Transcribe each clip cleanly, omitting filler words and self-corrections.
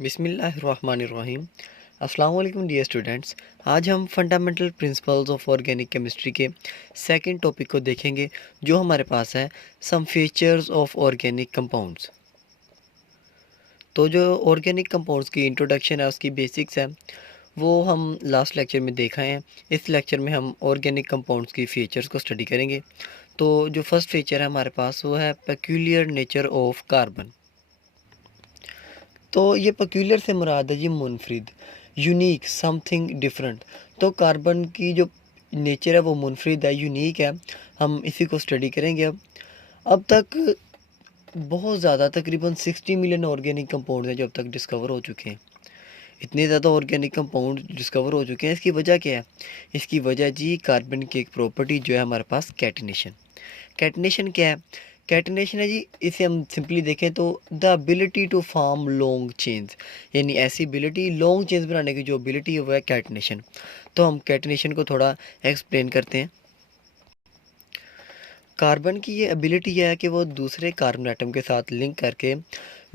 बिस्मिल्लाहिर्रहमानिर्रहीम। अस्सलाम वालेकुम डियर स्टूडेंट्स। आज हम fundamental principles of organic chemistry के सेकंड टॉपिक को देखेंगे, जो हमारे पास है some features of organic compounds. तो जो ऑर्गेनिक कंपाउंड्स की इंट्रोडक्शन है, उसकी बेसिक्स है, वो हम लास्ट लेक्चर में देखा है। इस लेक्चर में हम ऑर्गेनिक कंपाउंड्स की फीचर्स को स्टडी करेंगे। तो जो फर्स्ट फीचर है हमारे पास, वो है पेक्यूलियर नेचर ऑफ कार्बन। तो ये पेक्यूलियर से मुराद है जी मुनफरिद, यूनिक, समथिंग डिफरेंट। तो कार्बन की जो नेचर है वो मुनफरिद है, यूनिक है। हम इसी को स्टडी करेंगे। अब तक बहुत ज़्यादा, तकरीबन 60 मिलियन ऑर्गेनिक कंपाउंड हैं जो अब तक डिस्कवर हो चुके हैं। इतने ज़्यादा ऑर्गेनिक कंपाउंड डिस्कवर हो चुके हैं। इसकी वजह क्या है? इसकी वजह जी कार्बन की एक प्रॉपर्टी जो है हमारे पास, कैटिनेशन। कैटिनेशन क्या है? कैटिनेशन है जी, इसे हम सिंपली देखें तो the ability to form long chains, यानी ऐसी एबिलिटी, लॉन्ग चेन्स बनाने की जो एबिलिटी है वो है कैटिनेशन। तो हम कैटिनेशन को थोड़ा एक्सप्लेन करते हैं। कार्बन की ये एबिलिटी है कि वो दूसरे कार्बन एटम के साथ लिंक करके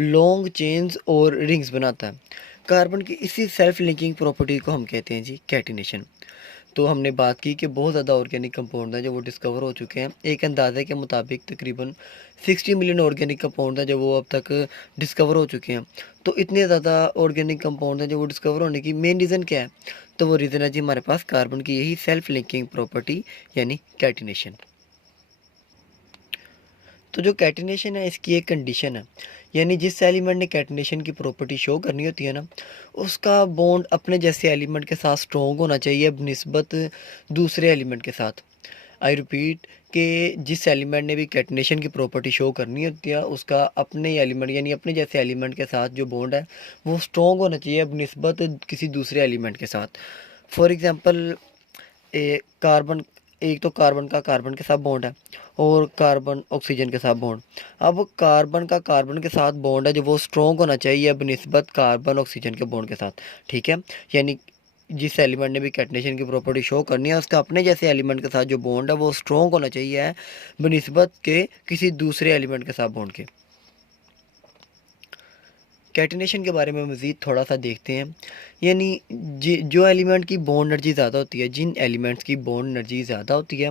लॉन्ग चेन्स और रिंग्स बनाता है। कार्बन की इसी सेल्फ लिंकिंग प्रॉपर्टी को हम कहते हैं जी कैटिनेशन। तो हमने बात की कि बहुत ज़्यादा ऑर्गेनिक कंपाउंड हैं जो वो डिस्कवर हो चुके हैं। एक अंदाजे के मुताबिक तकरीबन 60 मिलियन ऑर्गेनिक कंपाउंड हैं जो वो अब तक डिस्कवर हो चुके हैं। तो इतने ज़्यादा ऑर्गेनिक कंपाउंड हैं जो वो डिस्कवर होने की मेन रीज़न क्या है? तो वो रीज़न है जी हमारे पास कार्बन की यही सेल्फ लिंकिंग प्रॉपर्टी, यानी कैटिनेशन। तो जो कैटिनेशन है, इसकी एक कंडीशन है, यानी जिस एलिमेंट ने कैटिनेशन की प्रॉपर्टी शो करनी होती है ना, उसका बॉन्ड अपने जैसे एलिमेंट के साथ स्ट्रॉन्ग होना चाहिए बनिस्बत दूसरे एलिमेंट के साथ। आई रिपीट कि जिस एलिमेंट ने भी कैटिनेशन की प्रॉपर्टी शो करनी होती है, उसका अपने एलिमेंट यानी अपने जैसे एलिमेंट के साथ जो बॉन्ड है वो स्ट्रॉन्ग होना चाहिए बनिस्बत किसी दूसरे एलिमेंट के साथ। फॉर एग्ज़ाम्पल, कार्बन, एक तो कार्बन के साथ बॉन्ड है और कार्बन ऑक्सीजन के साथ बॉन्ड। अब कार्बन का कार्बन के साथ बॉन्ड है जो वो स्ट्रॉन्ग होना चाहिए बनिस्बत कार्बन ऑक्सीजन के बॉन्ड के साथ। ठीक है, यानी जिस एलिमेंट ने भी कैटिनेशन की प्रॉपर्टी शो करनी है, उसका अपने जैसे एलिमेंट के साथ जो बॉन्ड है वो स्ट्रॉन्ग होना चाहिए बनिस्बत के किसी दूसरे एलिमेंट के साथ बॉन्ड के। कैटिनेशन के बारे में मज़ीद थोड़ा सा देखते हैं। यानी जो एलिमेंट की बॉन्ड एनर्जी ज़्यादा होती है, जिन एलिमेंट्स की बॉन्ड एनर्जी ज़्यादा होती है,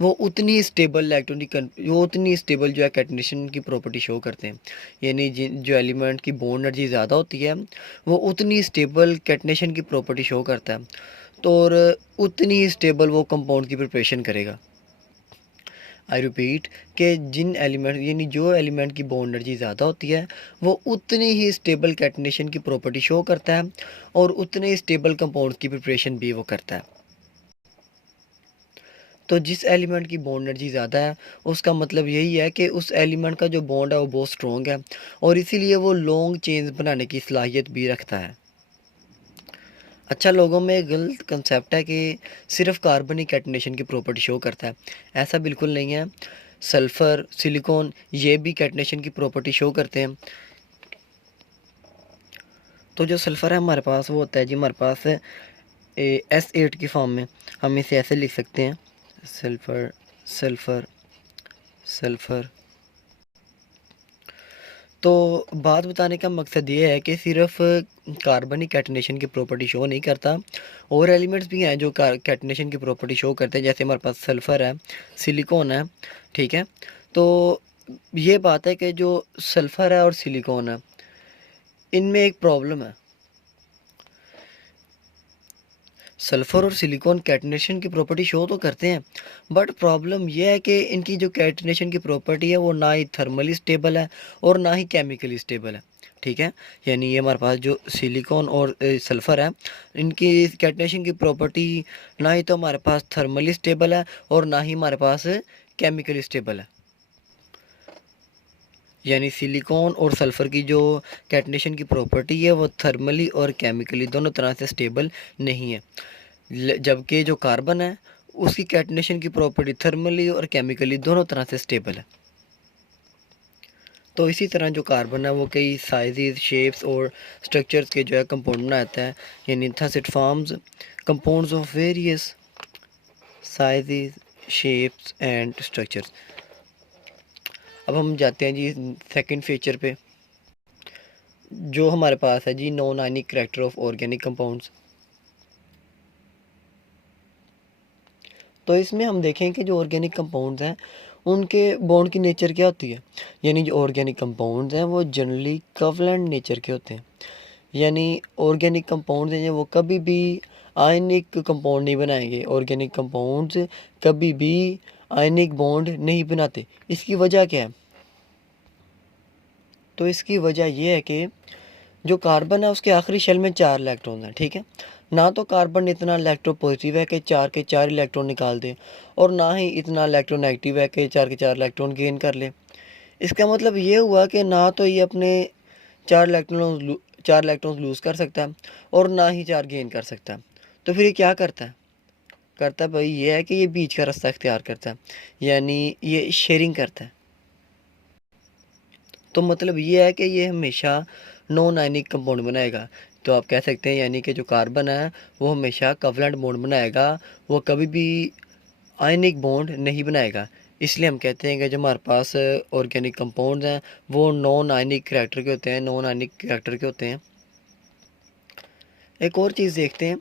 वो उतनी स्टेबल इलेक्ट्रॉनिक, वो उतनी स्टेबल जो है कैटिनेशन की प्रॉपर्टी शो करते हैं। यानी जिन जो एलिमेंट की बॉन्ड एनर्जी ज़्यादा होती है, वो उतनी स्टेबल कैटिनेशन की प्रॉपर्टी शो करता है, तो और उतनी स्टेबल वो कंपाउंड की प्रिपरेशन करेगा। आई रिपीट कि जिन एलिमेंट यानी जो एलिमेंट की बॉन्ड एनर्जी ज़्यादा होती है, वो उतनी ही स्टेबल कैटिनेशन की प्रॉपर्टी शो करता है और उतने ही स्टेबल कंपाउंड्स की प्रिपरेशन भी वो करता है। तो जिस एलिमेंट की बॉन्ड एनर्जी ज़्यादा है, उसका मतलब यही है कि उस एलिमेंट का जो बॉन्ड है वो बहुत स्ट्रॉन्ग है और इसीलिए वो लॉन्ग चेन्स बनाने की सलाहियत भी रखता है। अच्छा, लोगों में एक गलत कंसेप्ट है कि सिर्फ कार्बन ही कैटिनेशन की प्रॉपर्टी शो करता है। ऐसा बिल्कुल नहीं है। सल्फ़र, सिलिकॉन, ये भी कैटिनेशन की प्रॉपर्टी शो करते हैं। तो जो सल्फ़र है हमारे पास, वो होता है जी हमारे पास S8 की फॉर्म में। हम इसे ऐसे लिख सकते हैं, सल्फ़र, सल्फ़र, सल्फ़र। तो बात बताने का मकसद ये है कि सिर्फ कार्बन ही कैटिनेशन की प्रॉपर्टी शो नहीं करता, और एलिमेंट्स भी हैं जो कैटिनेशन की प्रॉपर्टी शो करते हैं। जैसे हमारे पास सल्फ़र है, सिलिकॉन है। ठीक है, तो ये बात है कि जो सल्फ़र है और सिलिकॉन है, इनमें एक प्रॉब्लम है। सल्फ़र और सिलिकॉन कैटिनेशन की प्रॉपर्टी शो तो करते हैं, बट प्रॉब्लम यह है कि इनकी जो कैटिनेशन की प्रॉपर्टी है वो ना ही थर्मली स्टेबल है और ना ही केमिकली स्टेबल है। ठीक है, यानी ये हमारे पास जो सिलिकॉन और सल्फ़र है, इनकी कैटिनेशन की प्रॉपर्टी ना ही तो हमारे पास थर्मली स्टेबल है और ना ही हमारे पास केमिकली स्टेबल है। यानी सिलिकॉन और सल्फ़र की जो कैटिनेशन की प्रॉपर्टी है वो थर्मली और केमिकली दोनों तरह से स्टेबल नहीं है। जबकि जो कार्बन है, उसकी कैटिनेशन की प्रॉपर्टी थर्मली और केमिकली दोनों तरह से स्टेबल है। तो इसी तरह जो कार्बन है वो कई साइजेस, शेप्स और स्ट्रक्चर्स के जो है कंपाउंड बनाता है। यानी thus it forms compounds of various sizes, shapes and structures. अब हम जाते हैं जी सेकंड फीचर पे। जो हमारे पास है जी non ionic character of organic compounds. तो इसमें हम देखें कि जो ऑर्गेनिक कंपाउंड्स हैं उनके बॉन्ड की नेचर क्या होती है। यानी जो ऑर्गेनिक कंपाउंड्स हैं वो जनरली कोवलेंट नेचर के होते हैं। यानी ऑर्गेनिक कंपाउंड्स हैं वो कभी भी आयनिक कंपाउंड नहीं बनाएंगे। ऑर्गेनिक कंपाउंड्स कभी भी आयनिक बॉन्ड नहीं बनाते। इसकी वजह क्या है? तो इसकी वजह ये है कि जो कार्बन है उसके आखिरी शेल में 4 इलेक्ट्रॉन हैं, ठीक है। ना तो कार्बन इतना इलेक्ट्रोपॉजिटिव है कि 4 के 4 इलेक्ट्रॉन निकाल दे, और ना ही इतना इलेक्ट्रोनेगेटिव है कि 4 के 4 इलेक्ट्रॉन गेन कर ले। इसका मतलब ये हुआ कि ना तो ये अपने 4 इलेक्ट्रॉन्स लूज़ कर सकता है और ना ही 4 गेन कर सकता है। तो फिर ये क्या करता है? करता है भाई ये है कि ये बीच का रास्ता इख्तियार करता है, यानी ये शेयरिंग करता है। तो मतलब ये है कि ये हमेशा नॉन आयनिक कंपाउंड बनाएगा। तो आप कह सकते हैं यानी कि जो कार्बन है वो हमेशा कोवलेंट बॉन्ड बनाएगा, वो कभी भी आयनिक बॉन्ड नहीं बनाएगा। इसलिए हम कहते हैं कि जो हमारे पास ऑर्गेनिक कंपाउंड्स हैं वो नॉन आयनिक करैक्टर के होते हैं, नॉन आयनिक करैक्टर के होते हैं। एक और चीज़ देखते हैं,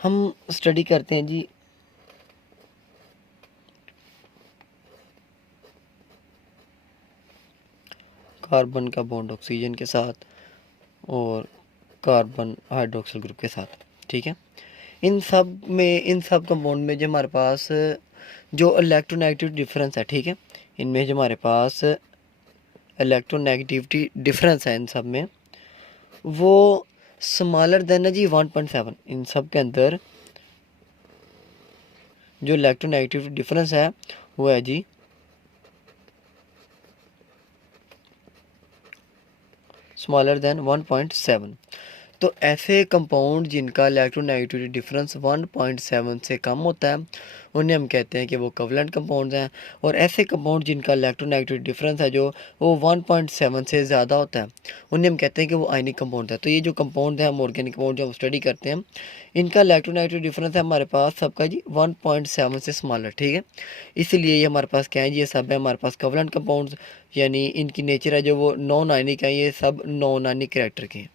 हम स्टडी करते हैं जी कार्बन का बॉन्ड ऑक्सीजन के साथ और कार्बन हाइड्रोक्सिल ग्रुप के साथ, ठीक है। इन सब कंपाउंड में जो हमारे पास जो इलेक्ट्रोनेगेटिव डिफरेंस है, ठीक है, इनमें जो हमारे पास इलेक्ट्रोनेगेटिविटी डिफरेंस है इन सब में, वो स्मॉलर देन है जी 1.7। इन सब के अंदर जो इलेक्ट्रोनेगेटिव डिफरेंस है वो है जी स्मॉलर देन 1.7। तो ऐसे कंपाउंड जिनका इलेक्ट्रोनेगेटिविटी डिफरेंस 1.7 से कम होता है उन्हें हम कहते हैं कि वो कोवलेंट कंपाउंड्स हैं। और ऐसे कंपाउंड जिनका इलेक्ट्रोनेगेटिविटी डिफरेंस है जो वो 1.7 से ज़्यादा होता है उन्हें हम कहते हैं कि वो आयनिक कंपाउंड है। तो ये जो कंपाउंड है, हम ऑर्गेनिक कंपाउंड जो हम स्टडी करते हैं, इनका इलेक्ट्रोनेगेटिविटी डिफरेंस है हमारे पास सबका जी 1.7 से स्मॉलर, ठीक है। इसीलिए ये हमारे पास क्या है जी, ये सब है हमारे पास कोवलेंट कंपाउंड्स, यानी इनकी नेचर है जो वो नॉन आयनिक है, ये सब नॉन आयनिक कैरेक्टर के हैं।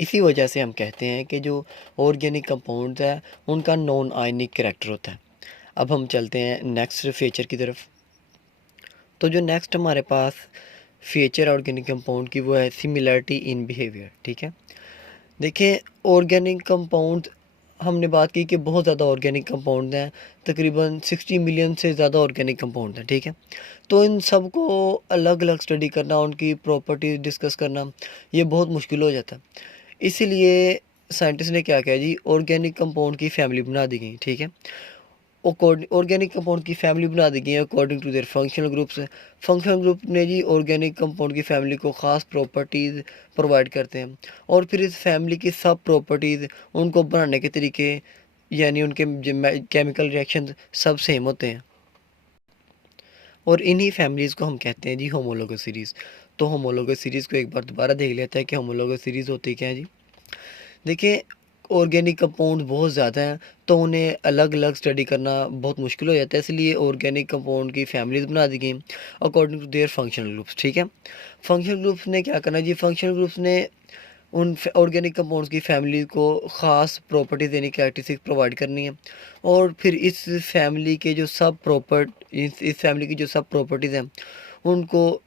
इसी वजह से हम कहते हैं कि जो ऑर्गेनिक कंपाउंड्स है उनका नॉन आयनिक करैक्टर होता है। अब हम चलते हैं नेक्स्ट फीचर की तरफ। तो जो नेक्स्ट हमारे पास फीचर ऑर्गेनिक कंपाउंड की वो है सिमिलरिटी इन बिहेवियर, ठीक है। देखिए ऑर्गेनिक कंपाउंड, हमने बात की कि बहुत ज़्यादा ऑर्गेनिक कंपाउंड हैं, तकरीबन 60 मिलियन से ज़्यादा ऑर्गेनिक कंपाउंड हैं, ठीक है। तो इन सब को अलग अलग स्टडी करना, उनकी प्रॉपर्टीज डिस्कस करना, ये बहुत मुश्किल हो जाता है। इसीलिए साइंटिस्ट ने क्या किया जी, ऑर्गेनिक कंपाउंड की फैमिली बना दी गई, ठीक है। ऑर्गेनिक कंपाउंड की फैमिली बना दी गई है according to their functional groups. Functional group ने जी ऑर्गेनिक कंपाउंड की फैमिली को ख़ास प्रॉपर्टीज़ प्रोवाइड करते हैं, और फिर इस फैमिली की सब प्रॉपर्टीज़, उनको बनाने के तरीके, यानी उनके केमिकल रिएक्शन सब सेम होते हैं। और इन्हीं फैमिलीज़ को हम कहते हैं जी होमोलोगस सीरीज़। तो होमोलोगस सीरीज़ को एक बार दोबारा देख लेते हैं कि होमोलोगस सीरीज़ होती क्या है जी। देखिए ऑर्गेनिक कंपाउंड बहुत ज़्यादा हैं तो उन्हें अलग अलग स्टडी करना बहुत मुश्किल हो जाता है, इसलिए ऑर्गेनिक कंपाउंड की फैमिलीज बना दी गई according to their functional groups, ठीक है। फंक्शनल ग्रुप्स ने क्या करना जी, फंक्शनल ग्रुप्स ने उन ऑर्गेनिक कंपाउंड्स की फैमिली को ख़ास प्रॉपर्टीज़ यानी कैरेक्टरिस्टिक प्रोवाइड करनी है, और फिर इस फैमिली के जो सब इस फैमिली की जो सब प्रॉपर्टीज़ हैं उनको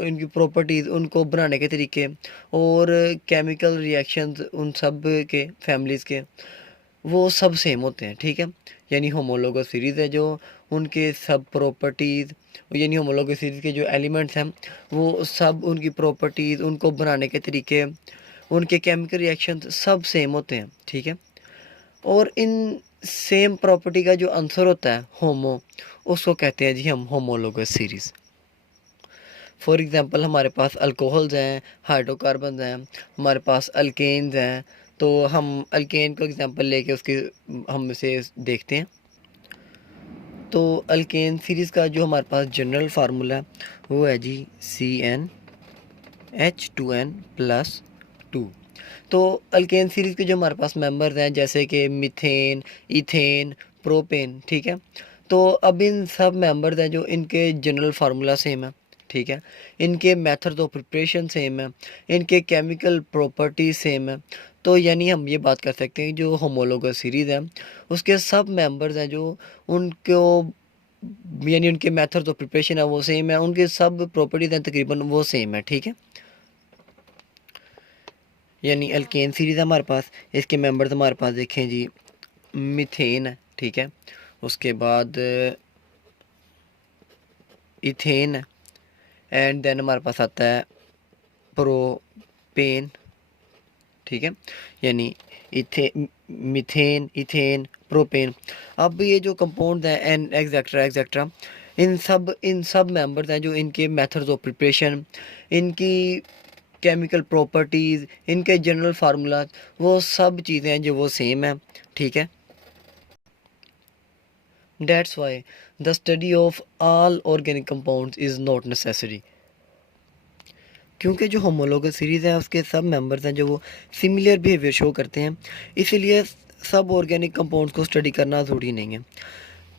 इनकी प्रॉपर्टीज़, उनको बनाने के तरीके और केमिकल रिएक्शंस उन सब के फैमिलीज़ के वो सब सेम होते हैं, ठीक है। यानी होमोलोगस सीरीज़ है जो उनके सब प्रॉपर्टीज़, यानी होमोलोगस सीरीज़ के जो एलिमेंट्स हैं वो सब उनकी प्रॉपर्टीज़, उनको बनाने के तरीके, उनके केमिकल रिएक्शंस सब सेम होते हैं, ठीक है। और इन सेम प्रॉपर्टी का जो आंसर होता है होमो, उसको कहते हैं जी हम होमोलोगस सीरीज़। फॉर एग्ज़ाम्पल हमारे पास अल्कोहल्स हैं, हाइड्रोकार्बन्स हैं, हमारे पास अल्केन्स हैं। तो हम अल्केन को एग्ज़ाम्पल लेके उसके हम इसे देखते हैं। तो अल्केन सीरीज़ का जो हमारे पास जनरल फार्मूला है वो है जी CnH2n+2। तो अल्केन सीरीज़ के जो हमारे पास मेंबर्स हैं जैसे कि मीथेन, इथेन, प्रोपेन, ठीक है। तो अब इन सब मेंबर्स हैं जो इनके जनरल फार्मूला सेम है, ठीक है। इनके मेथड ऑफ प्रिपरेशन सेम है, इनके केमिकल प्रॉपर्टीज सेम है। तो यानी हम ये बात कर सकते हैं जो होमोलोगस सीरीज़ है उसके सब मेंबर्स हैं जो उनको यानी उनके मेथड ऑफ प्रिपरेशन है वो सेम है, उनके सब प्रॉपर्टीज हैं तकरीबन वो सेम है, ठीक है। यानी अल्केन सीरीज़ है हमारे पास, इसके मेंबर्स हमारे पास देखें जी, मीथेन है, ठीक है। उसके बाद इथेन है, एंड देन हमारे पास आता है प्रोपेन, ठीक है। यानी इथे मीथेन, इथेन, प्रोपेन। अब ये जो कंपाउंड हैं एन एक्सेट्रा एक्सेट्रा, इन सब मेंबर्स हैं जो इनके मेथड्स ऑफ प्रिपरेशन, इनकी केमिकल प्रॉपर्टीज़, इनके जनरल फार्मूलाज, वो सब चीज़ें हैं जो वो सेम है, ठीक है। That's why the study of all organic compounds is not necessary. क्योंकि जो होमोलोगस सीरीज़ है उसके सब मेंबर्स हैं जो वो सिमिलर बिहेवियर शो करते हैं, इसीलिए सब ऑर्गेनिक कंपाउंड्स को स्टडी करना ज़रूरी नहीं है।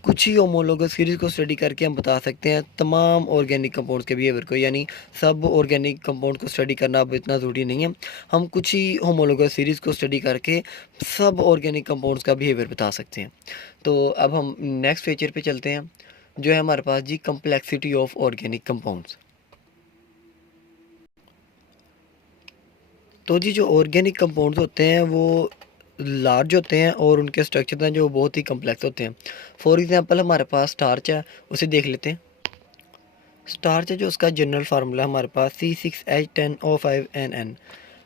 कुछ ही होमोलोगस सीरीज़ को स्टडी करके हम बता सकते हैं तमाम ऑर्गेनिक कंपाउंड्स के बिहेवियर को, यानी सब ऑर्गेनिक कंपाउंड को स्टडी करना अब इतना ज़रूरी नहीं है। हम कुछ ही होमोलोगस सीरीज़ को स्टडी करके सब ऑर्गेनिक कंपाउंड्स का बिहेवियर बता सकते हैं। तो अब हम नेक्स्ट फीचर पे चलते हैं जो है हमारे पास जी, कम्प्लेक्सिटी ऑफ ऑर्गेनिक कंपाउंड्स। तो जी जो ऑर्गेनिक कंपाउंड्स होते हैं वो लार्ज होते हैं और उनके स्ट्रक्चर हैं जो बहुत ही कम्प्लेक्स होते हैं। फॉर एग्जांपल हमारे पास स्टार्च है, उसे देख लेते हैं। स्टार्च है जो उसका जनरल फार्मूला हमारे पास C6H10O5NN।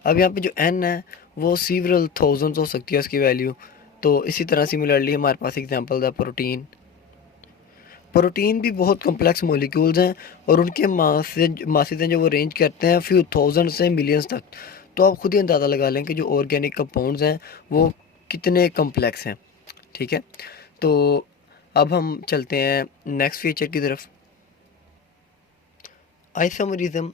अब यहाँ पे जो N है वो सीवरल थाउजेंड्स हो सकती है उसकी वैल्यू। तो इसी तरह सिमिलरली हमारे पास एग्जांपल है प्रोटीन। प्रोटीन भी बहुत कम्प्लेक्स मॉलिक्यूल्स हैं और उनके मासेज हैं जो वो रेंज करते हैं फ्यू थाउजेंड से मिलियंस तक। तो आप खुद ही अंदाज़ा लगा लें कि जो ऑर्गेनिक कंपाउंड्स हैं वो कितने कम्प्लेक्स हैं, ठीक है। तो अब हम चलते हैं नेक्स्ट फीचर की तरफ, आइसोमरिज्म।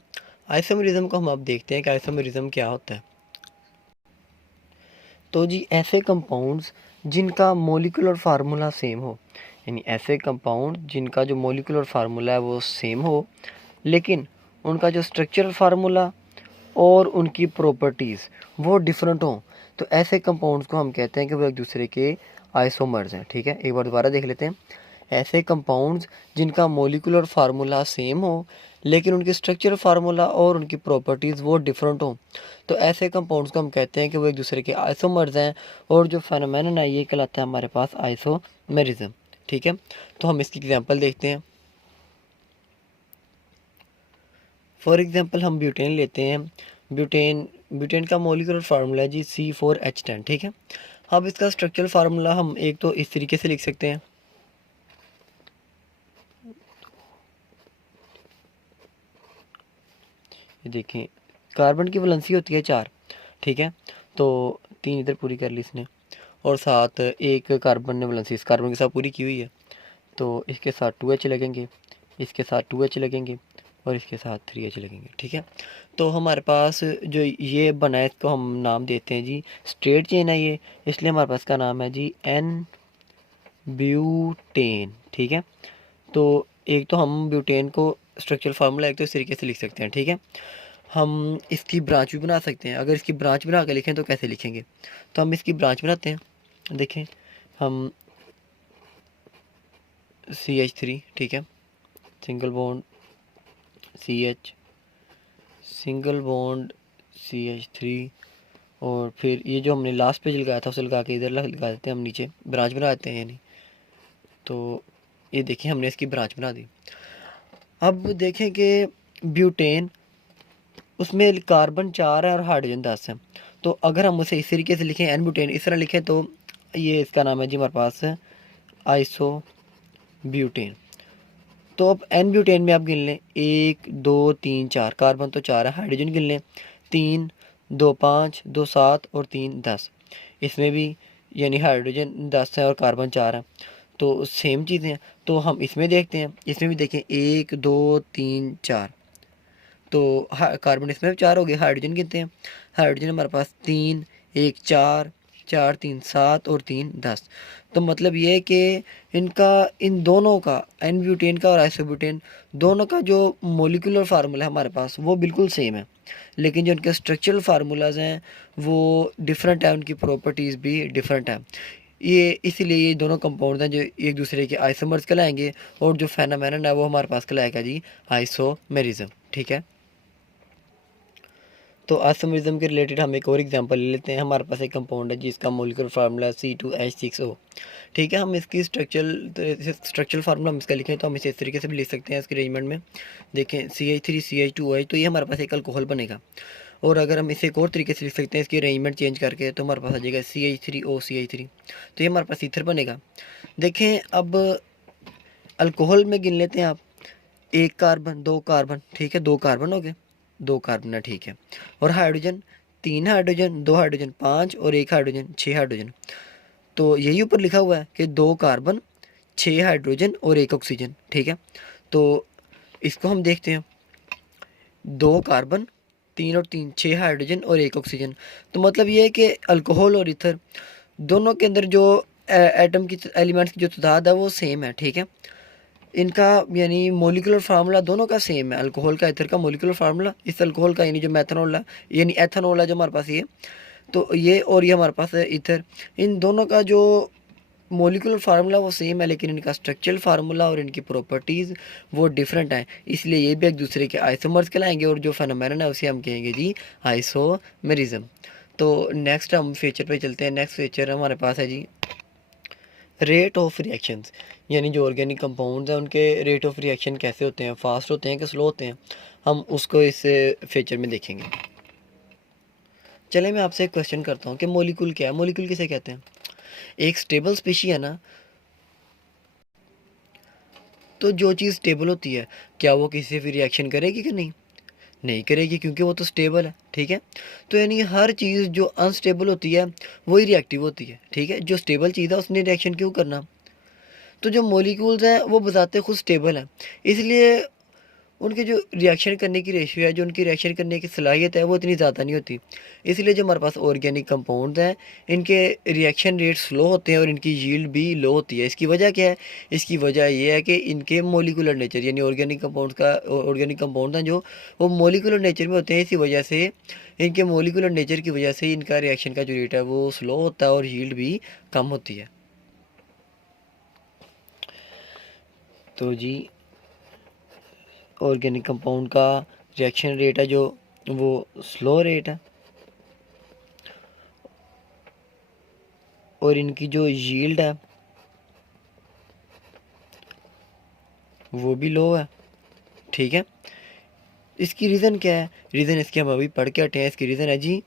आइसोमरिज्म को हम अब देखते हैं कि आइसोमरिज्म क्या होता है। तो जी ऐसे कंपाउंड्स जिनका मोलिकुलर फार्मूला सेम हो, यानी ऐसे कंपाउंड जिनका जो मोलिकुलर फार्मूला है वो सेम हो, लेकिन उनका जो स्ट्रक्चरल फार्मूला और उनकी प्रॉपर्टीज़ वो डिफरेंट हों, तो ऐसे कंपाउंड्स को हम कहते हैं कि वो एक दूसरे के आइसोमर्स हैं, ठीक है। एक बार दोबारा देख लेते हैं। ऐसे कंपाउंड्स जिनका मोलिकुलर फार्मूला सेम हो लेकिन उनकी स्ट्रक्चरल फार्मूला और उनकी प्रॉपर्टीज़ वो डिफरेंट हों, तो ऐसे कंपाउंड्स को हम कहते हैं कि वो एक दूसरे के आइसोमर्स हैं। और जो फेनोमेनन है ये कहलाता है हमारे पास आइसोमेरिज्म, ठीक है। तो हम इसकी एग्जांपल देखते हैं। फॉर एग्जांपल हम ब्यूटेन लेते हैं। ब्यूटेन ब्यूटेन का मोलिकुलर फार्मूला है जी C4H10, ठीक है। अब इसका स्ट्रक्चरल फार्मूला हम एक तो इस तरीके से लिख सकते हैं, ये देखें कार्बन की वैलेंसी होती है 4, ठीक है। तो 3 इधर पूरी कर ली इसने और साथ एक कार्बन ने वैलेंसी इस कार्बन के साथ पूरी की हुई है, तो इसके साथ 2H लगेंगे, इसके साथ 2H लगेंगे और इसके साथ 3H लगेंगे, ठीक है। तो हमारे पास जो ये बना है इसको हम नाम देते हैं जी स्ट्रेट चेन है ये, इसलिए हमारे पास का नाम है जी N ब्यूटेन, ठीक है। तो एक तो हम ब्यूटेन को स्ट्रक्चरल फार्मूला एक तो इस तरीके से लिख सकते हैं, ठीक है। हम इसकी ब्रांच भी बना सकते हैं, अगर इसकी ब्रांच बना के लिखें तो कैसे लिखेंगे, तो हम इसकी ब्रांच बनाते हैं। देखें हम CH3, ठीक है, single bond CH, single bond CH3, और फिर ये जो हमने लास्ट पेज लगाया था उसे लगा के इधर लगा देते हैं हम, नीचे ब्रांच बना देते हैं यानी। तो ये देखिए हमने इसकी ब्रांच बना दी। अब देखें कि ब्यूटेन उसमें कार्बन 4 है और हाइड्रोजन 10 है, तो अगर हम उसे इस तरीके से लिखें एन ब्यूटेन इस तरह लिखें तो ये इसका नाम है जी हमारे पास आइसो ब्यूटेन। तो अब एन ब्यूटेन में आप गिन लें 1 2 3 4, कार्बन तो 4 है, हाइड्रोजन गिन लें 3 2 5 2 7 और 3 10, इसमें भी यानी हाइड्रोजन 10 है और कार्बन 4 है, तो सेम चीज़ें हैं। तो हम इसमें देखते हैं, इसमें भी देखें 1 2 3 4, तो कार्बन इसमें भी 4 हो गए। हाइड्रोजन गिनते हैं, हाइड्रोजन हमारे पास 3 1 4 4 3 7 और 3 10। तो मतलब ये है कि इनका इन दोनों का एन ब्यूटेन का और आइसोब्यूटेन दोनों का जो मोलिकुलर फार्मूला है हमारे पास वो बिल्कुल सेम है, लेकिन जो इनके स्ट्रक्चरल फार्मूलाज हैं वो डिफरेंट है, उनकी प्रॉपर्टीज़ भी डिफरेंट है। ये इसीलिए ये दोनों कंपाउंड हैं जो एक दूसरे के आइसोमर्स कहलाएंगे, और जो फेनोमेनन है वो हमारे पास कहलाएगा जी आइसोमेरिज्म। ठीक है, तो आइसोमेरिज्म के रिलेटेड हम एक और एग्जांपल ले लेते हैं। हमारे पास एक कंपाउंड है जिसका मोलिकुलर फार्मूला C2H6O। ठीक है, हम इसकी स्ट्रक्चरल फार्मूला हम इसका लिखें तो हम इसे इस तरीके से भी लिख सकते हैं इसके अरेंजमेंट में। देखें CH3CH2OH, तो ये हमारे पास एक अल्कोहल बनेगा। और अगर हम इसे एक और तरीके से लिख सकते हैं इसकी अरेंजमेंट चेंज करके, तो हमारे पास आ जाएगा CH3OCH3, तो ये हमारे पास ईथर बनेगा। देखें अब अल्कोहल में गिन लेते हैं आप, 1 कार्बन 2 कार्बन, ठीक है 2 कार्बन हो गए, 2 कार्बन है, ठीक है। और हाइड्रोजन 3 हाइड्रोजन 2 हाइड्रोजन 5 और 1 हाइड्रोजन 6 हाइड्रोजन। तो यही ऊपर लिखा हुआ है कि 2 कार्बन 6 हाइड्रोजन और 1 ऑक्सीजन। ठीक है, तो इसको हम देखते हैं, 2 कार्बन 3 और 3 6 हाइड्रोजन और 1 ऑक्सीजन। तो मतलब ये है कि अल्कोहल और ईथर दोनों के अंदर जो एटम की एलिमेंट्स की जो तादाद है वो सेम है। ठीक है, इनका यानी मोलिकुलर फार्मूला दोनों का सेम है। अल्कोहल का ईथर का मोलिकुलर फार्मूला, इस अल्कोहल का यानी जो मेथनॉल है यानी एथनॉल है जो हमारे पास ये, तो ये और ये हमारे पास है ईथर, इन दोनों का जो मोलिकुलर फार्मूला वो सेम है, लेकिन इनका स्ट्रक्चरल फार्मूला और इनकी प्रॉपर्टीज़ वो डिफरेंट हैं, इसलिए ये भी एक दूसरे के आइसोमर्स कहलाएंगे, और जो फेनोमेनन है उसे हम कहेंगे जी आइसोमेरिज्म। तो नेक्स्ट हम फीचर पे चलते हैं। नेक्स्ट फीचर हमारे पास है जी रेट ऑफ रिएक्शंस, यानी जो ऑर्गेनिक कंपाउंड्स हैं उनके रेट ऑफ रिएक्शन कैसे होते हैं, फास्ट होते हैं कि स्लो होते हैं, हम उसको इस फीचर में देखेंगे। चले मैं आपसे एक क्वेश्चन करता हूँ कि मोलिक्यूल क्या है, मोलिक्यूल किसे कहते हैं? एक स्टेबल स्पीशी है ना, तो जो चीज़ स्टेबल होती है क्या वो किसी से भी रिएक्शन करेगी कि नहीं? नहीं करेगी, क्योंकि वो तो स्टेबल है। ठीक है, तो यानी हर चीज़ जो अनस्टेबल होती है वही रिएक्टिव होती है। ठीक है, जो स्टेबल चीज़ है उसने रिएक्शन क्यों करना? तो जो मॉलिक्यूल्स हैं वो बजाते खुद स्टेबल हैं, इसलिए उनके जो रिएक्शन करने की रेशियो है, जो उनकी रिएक्शन करने की सलाहियत है वो इतनी ज़्यादा नहीं होती। इसलिए जो हमारे पास ऑर्गेनिक कंपाउंड्स हैं इनके रिएक्शन रेट स्लो होते हैं और इनकी यील्ड भी लो होती है। इसकी वजह क्या है? इसकी वजह ये है कि इनके मोलिकुलर नेचर, यानी ऑर्गेनिक कंपाउंड हैं जो वो मोलिकुलर नेचर में होते हैं, इसी वजह से इनके मोलिकुलर नेचर की वजह से इनका रिएक्शन का जो रेट है वो स्लो होता है और यील्ड भी कम होती है। तो जी ऑर्गेनिक कंपाउंड का रिएक्शन रेट है जो वो स्लो रेट है, और इनकी जो यील्ड है वो भी लो है। ठीक है, इसकी रीज़न क्या है? रीज़न इसकी हम अभी पढ़ के हटे हैं। इसकी रीज़न है जी,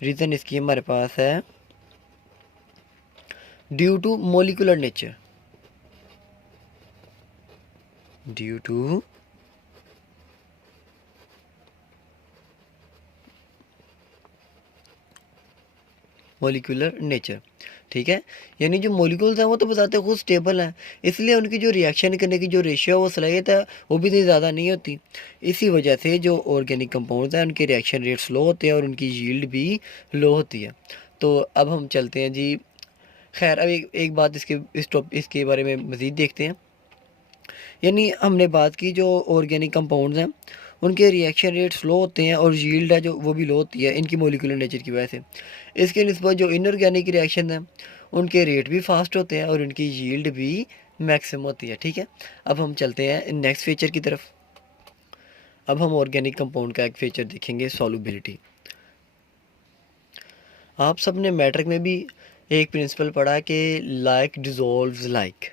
रीज़न इसकी हमारे पास है due to molecular nature, due to molecular nature. ठीक है, यानी जो मोलिकुल्स हैं वो तो बताते खुद स्टेबल हैं, इसलिए उनकी जो रिएक्शन करने की जो रेशियो है वो सलाहियत है वो भी इतनी ज़्यादा नहीं होती। इसी वजह से जो ऑर्गेनिक कंपाउंड्स हैं उनके रिएक्शन रेट स्लो होते हैं और उनकी यील्ड भी लो होती है। तो अब हम चलते हैं जी, खैर अब एक बात इसके बारे में मज़ीद देखते हैं। यानी हमने बात की जो ऑर्गेनिक कंपाउंड्स हैं उनके रिएक्शन रेट स्लो होते हैं और यील्ड है जो वो भी लो होती है इनकी मोलिकुलर नेचर की वजह से। इसके निस्बत जो इनऑर्गेनिक रिएक्शन हैं उनके रेट भी फास्ट होते हैं और उनकी यील्ड भी मैक्सिमम होती है। ठीक है, अब हम चलते हैं नेक्स्ट फीचर की तरफ। अब हम ऑर्गेनिक कंपाउंड का एक फीचर देखेंगे, सॉल्युबिलिटी। आप सब ने मैट्रिक में भी एक प्रिंसिपल पढ़ा कि लाइक डिज़ोल्व्स लाइक।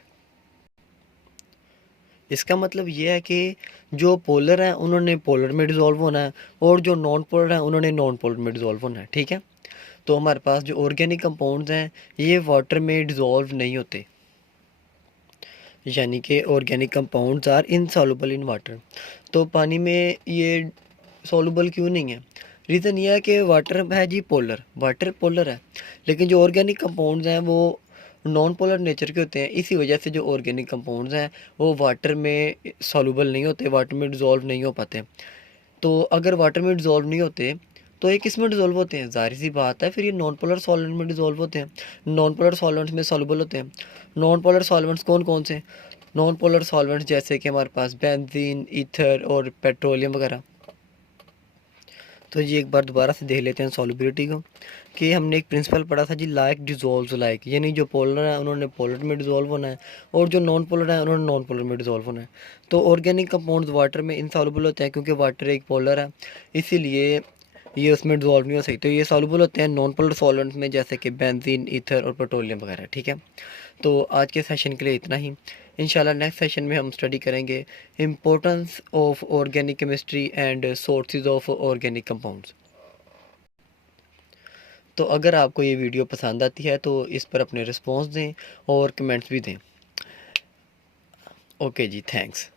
इसका मतलब ये है कि जो पोलर हैं उन्होंने पोलर में डिज़ोल्व होना है और जो नॉन पोलर हैं उन्होंने नॉन पोलर में डिज़ोल्व होना है। ठीक है, तो हमारे पास जो ऑर्गेनिक कंपाउंड्स हैं ये वाटर में डिज़ोल्व नहीं होते, यानी कि organic compounds are insoluble in water. तो पानी में ये सॉल्युबल क्यों नहीं है? रीज़न ये है कि वाटर है जी पोलर, वाटर पोलर है, लेकिन जो ऑर्गेनिक कंपाउंड्स हैं वो नॉन पोलर नेचर के होते हैं। इसी वजह से जो ऑर्गेनिक कंपाउंड्स हैं वो वाटर में सॉल्युबल नहीं होते, वाटर में डिज़ोल्व नहीं हो पाते। तो अगर वाटर में डिज़ोल्व नहीं होते तो ये किस में डिज़ोल्व होते हैं? ज़ाहिर सी बात है, फिर ये नॉन पोलर सॉल्वेंट में डिज़ोल्व होते हैं। नॉन पोलर सॉल्वेंट्स में सॉल्युबल होते हैं। नॉन पोलर सॉल्वेंट्स कौन-कौन से? नॉन पोलर सॉल्वेंट्स जैसे कि हमारे पास बेंजीन, ईथर और पेट्रोलियम वगैरह। तो ये एक बार दोबारा से देख लेते हैं सॉल्युबिलिटी को, कि हमने एक प्रिंसिपल पढ़ा था जी, लाइक डिज़ोल्व्स लाइक, यानी जो पोलर है उन्होंने पोलर में डिज़ोल्व होना है, और जो नॉन पोलर है उन्होंने नॉन पोलर में डिज़ोल्व होना है। तो ऑर्गेनिक कंपाउंड्स वाटर में इनसॉल्युबल होते हैं, क्योंकि वाटर एक पोलर है, इसीलिए ये उसमें डिज़ोल्व नहीं हो सकते। तो ये सॉल्युबल होते हैं नॉन पोलर सॉल्वेंट्स में, जैसे कि बेंजीन, ईथर और पेट्रोलियम वगैरह। ठीक है, तो आज के सेशन के लिए इतना ही। इंशाल्लाह नेक्स्ट सेशन में हम स्टडी करेंगे importance of organic chemistry and sources of organic compounds. तो अगर आपको ये वीडियो पसंद आती है तो इस पर अपने रिस्पॉन्स दें और कमेंट्स भी दें। ओके जी, थैंक्स।